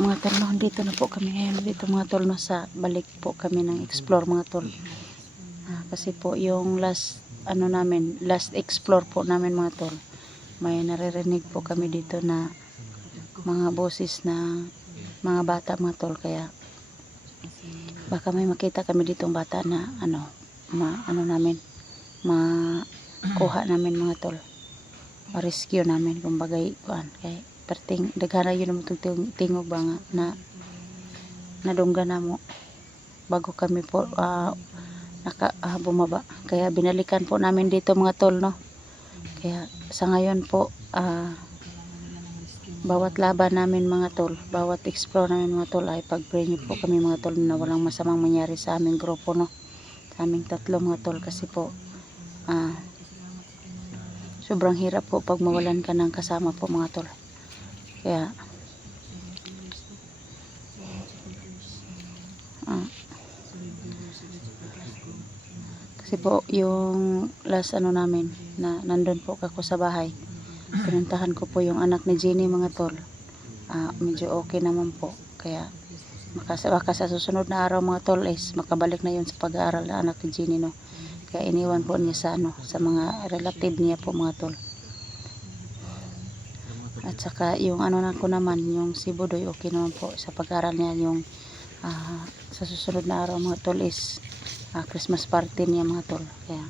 mga tol, no, dito na po kami ngayon dito mga tol, no, sa balik po kami ng explore mga tol. Kasi po yung last last explore po namin mga tol, may naririnig po kami dito na mga boses na mga bata mga tol, kaya baka may makita kami ditong bata na makuha namin mga tol, ma-rescue namin kumbaga kuan, kay perting daghana yun naman tingog ba nga na nadungga na mo bago kami po bumaba, kaya binalikan po namin dito mga tol, no. Kaya sa ngayon po bawat laban namin mga tol, bawat explore namin mga tol ay pag-pray niyo po kami mga tol na walang masamang mangyari sa aming grupo, no, sa aming tatlo mga tol, kasi po sobrang hirap po pag mawalan ka ng kasama po mga tol. Kaya kasi po yung last namin na nandun po ako sa bahay, pinuntahan ko po yung anak ni Jenny mga tol. Medyo okay naman po, kaya baka sa susunod na araw mga tol is makabalik na yun sa pag-aaral na anak ni Jenny, no. Kaya iniwan po niya sa mga relative niya po mga tol. At saka yung ko naman, yung si Budoy, okay naman po sa pag-aaral niya. Yung sa susunod na araw mga tol is Christmas party niya mga tol. Kaya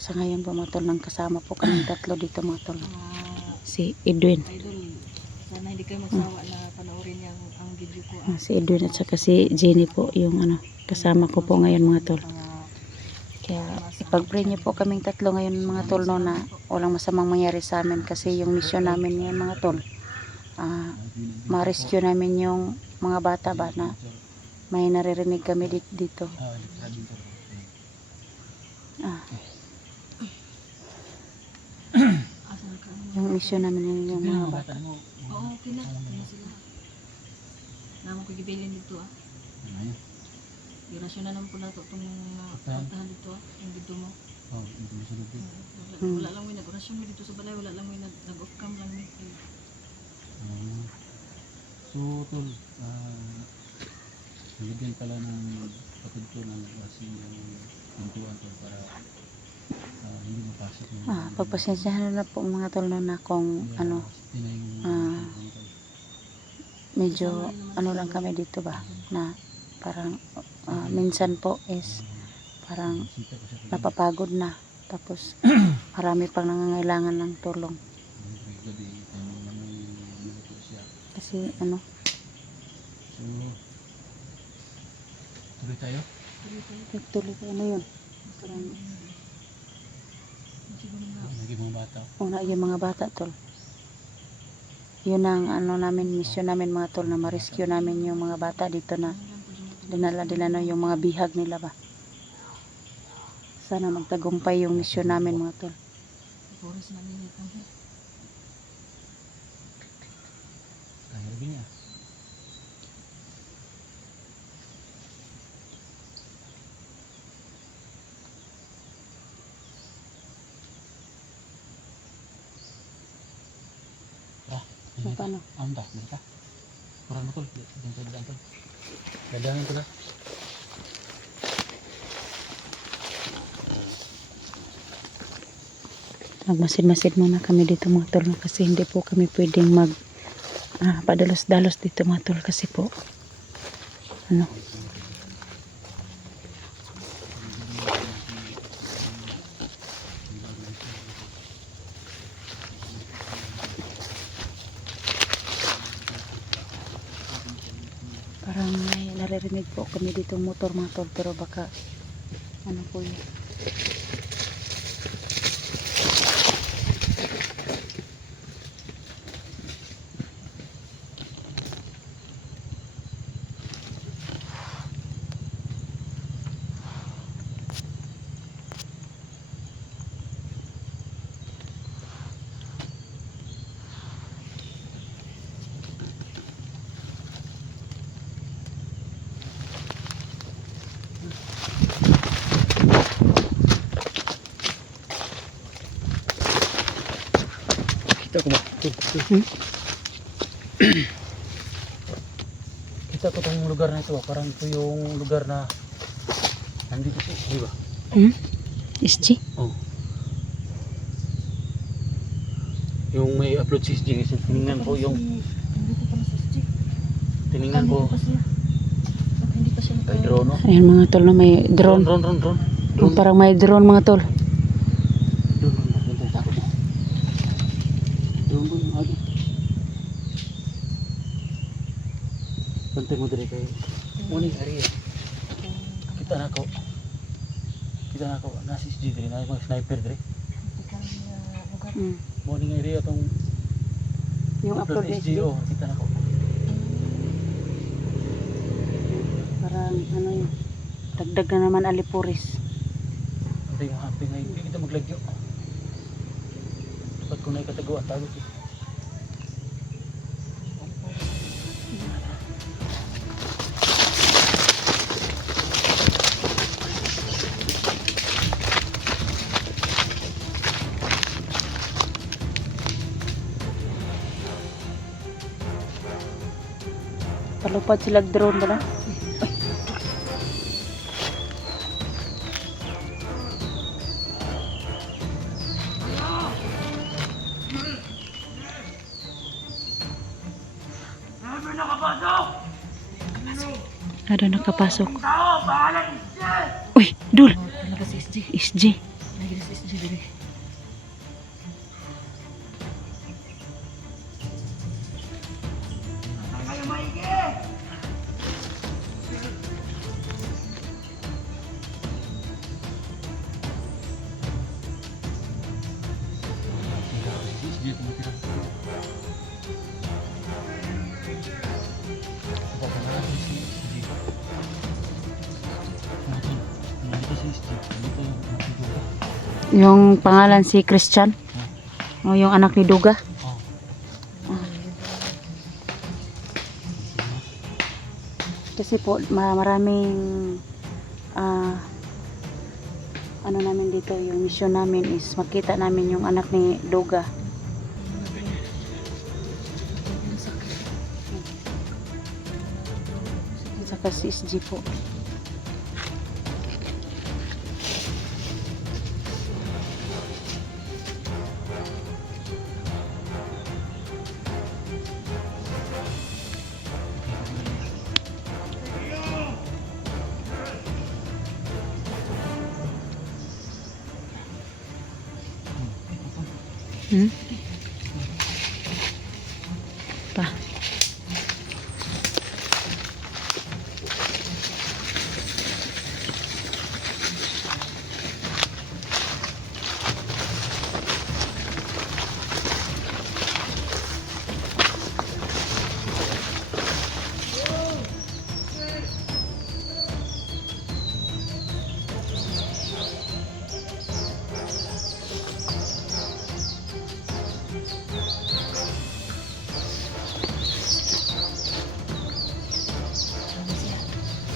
sa ngayon po mga tol, nang kasama po kami tatlo dito mga tol. Si Edwin. Sana hindi kayo magsawa na panoorin niya ang video ko. Si Edwin at saka si Jenny po yung kasama ko po ngayon mga tol. Kaya ipag-pray niyo po kaming tatlo ngayon mga tol, no, na walang masamang mangyari sa amin, kasi yung mission namin ngayon mga tol, ma-rescue namin yung mga bata ba na may naririnig kami dito. Yung mission namin yung mga bata. Oo, okay na. Sila. Naman ko gibilin dito Irasyon na naman po nato itong puntahan dito yung dito mo. Wala lang may nag-orasyon mo dito sa balay, wala lang may nag-off cam lang may. So tol, nilagyan pala ng patid ko ng klaseng pintuan tol para hindi mapasok yung pagpasensyahan na po mga tol, no, na kung medyo lang kami dito ba na parang minsan po is parang napapagod na, tapos marami pang nangangailangan ng tulong kasi so tuloy tayo yun parang yung mga bata tol, yun ang namin, mission namin mga tol, na ma-rescue namin yung mga bata dito na dinala yung mga bihag nila ba. Sana magtagumpay yung mission namin mga tol. Paano? Anda, mereka. Kurang betul, jangan. Dadangan ko na. Magmasid-masid muna kami dito mga tol, kasi hindi po kami pwedeng padalos-dalos dito mga tol, kasi po parang may naririnig po kami dito motor mga tol, pero baka po yun. Ito ko ba? nakita ko tong lugar na ito. Parang ito yung lugar na nandito siya, di ba? SG? Oh. Yung may upload si SG kasi tiningnan ko yung Hindi ko pa na SG. tiningnan ko Hindi pa siya kay drone, no? Ayan mga tol, no, may drone. Drone. Parang may drone mga tol. Drone. Bantay takot mo. Drone. Agi. Bantay mo dire kay Muni ari. Kita na ko. Na si SG dire na mga sniper dire. lugar. Morning area tong Yung upload ni SG. SG, oh, kita na ko. Parang ano yun. Dagdag na naman alipuris. Ito yung happy ngayon. Hindi kita maglagyo. Dapat ko na ikataguan tago ko. Palupad sila drone ba na? Ano nakapasok? Uy, Dul! Talaga si SG. SG. Lagi na si SG dire. SG tumatira. Baka na natin si SG. Nandito si SG. Nandito yung nandito. Yung pangalan si Christian. O yung anak ni Duga. Oh. Kasi po maraming ano namin dito, yung mission namin is makita namin yung anak ni Duga. Saka si SG po. Pa.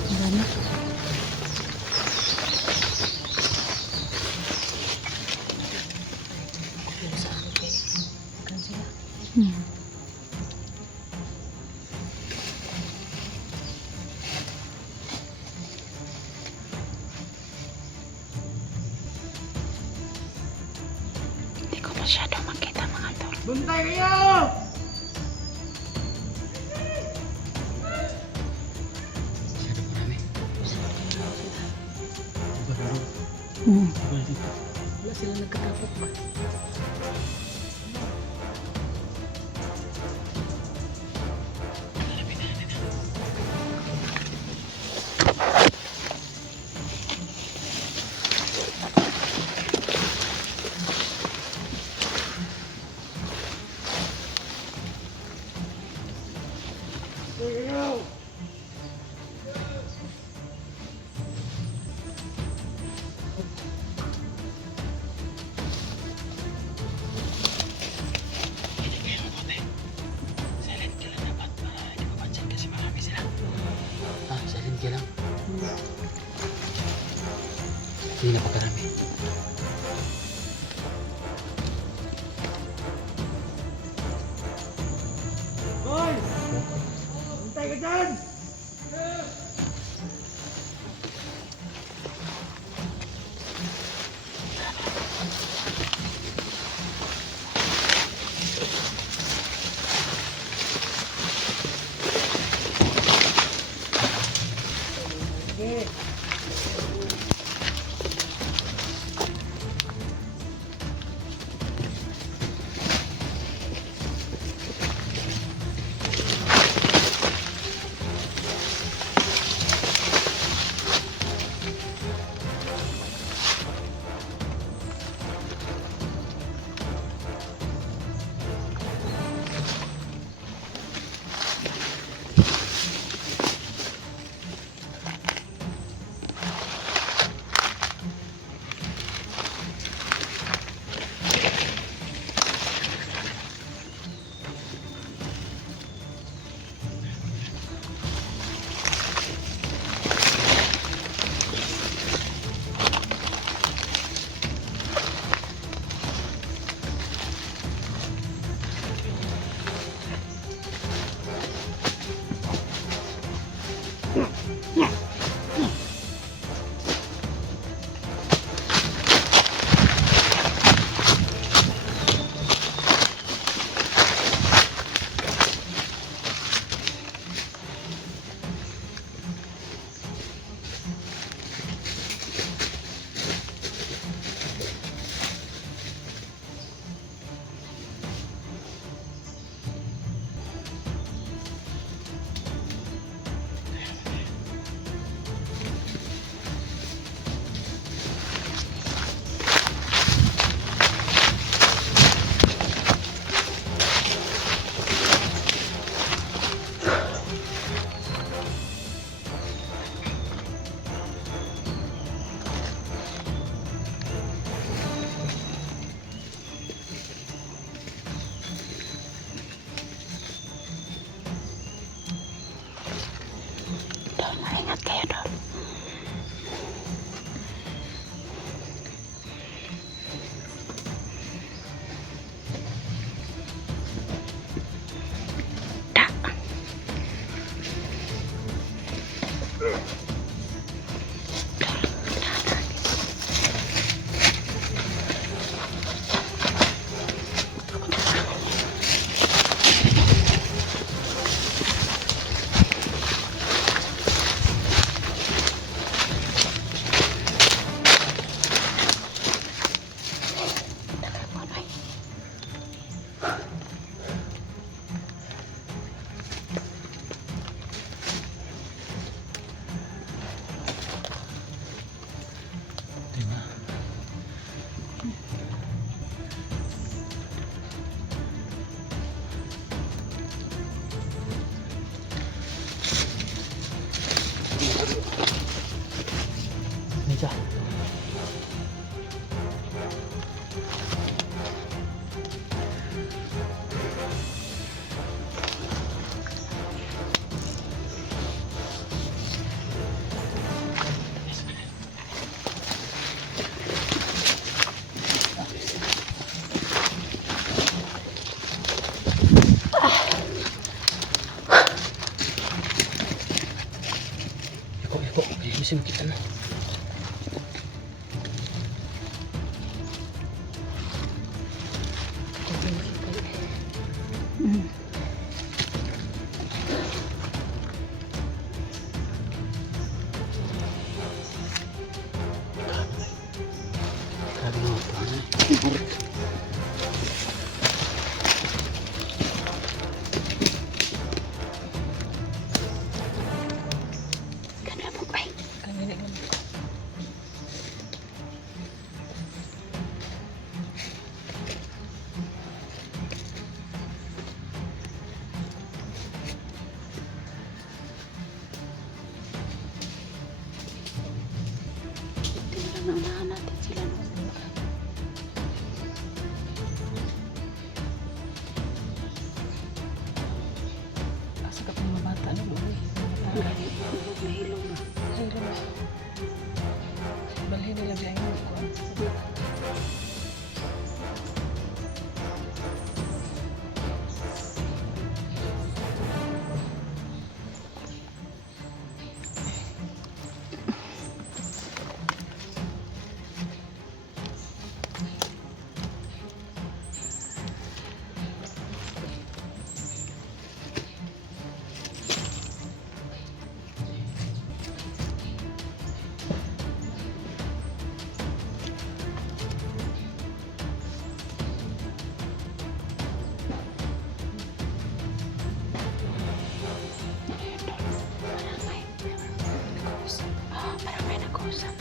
Marami. Hindi ko masyado makita mga tol. Buntay kayo! Masyado marami. Baru. Baru dito. Wala sila nagkakapok. Silent ka lang dapat para hindi mapansin kasi marami sila. Ah, silent ka lang. Hindi napakarami. Hoy! Buntay ka dyan! Isa. Iko, ayusin kita na. Mm. Grabe naman ito. Kana mo ay. Kanina man. Tingnan na unahan natin sila no. Asa ka pa mga bata no uy. Mahilong na. Hayro na. Balhin nila biya yung ko. Parang may nag-usap.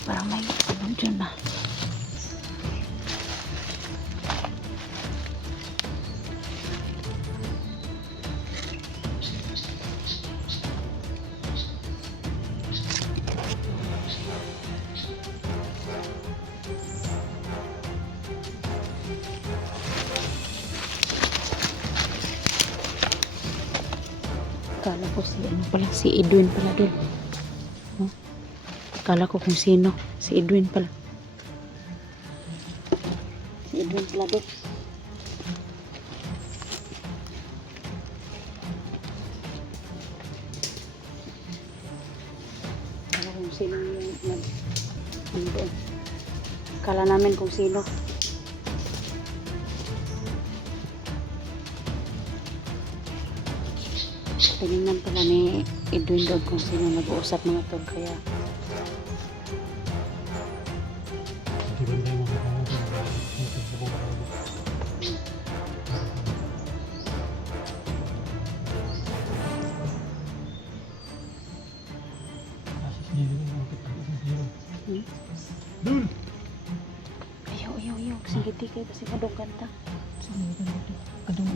Parang may ano dyan na. Kala ko si ano pala, si Edwin pala doon. Oh. Kala ko kung sino, si Edwin pala. Si Edwin pala doon. Kala ko kung sino yung ano doon. Kala namin kung sino. Tinignan pala ni Edwin doon kung sino nag-uusap mga tol. Kaya Di ba tayo makakawag? Dul! ayaw. Sige, tikay kasi madong kanta. Kadung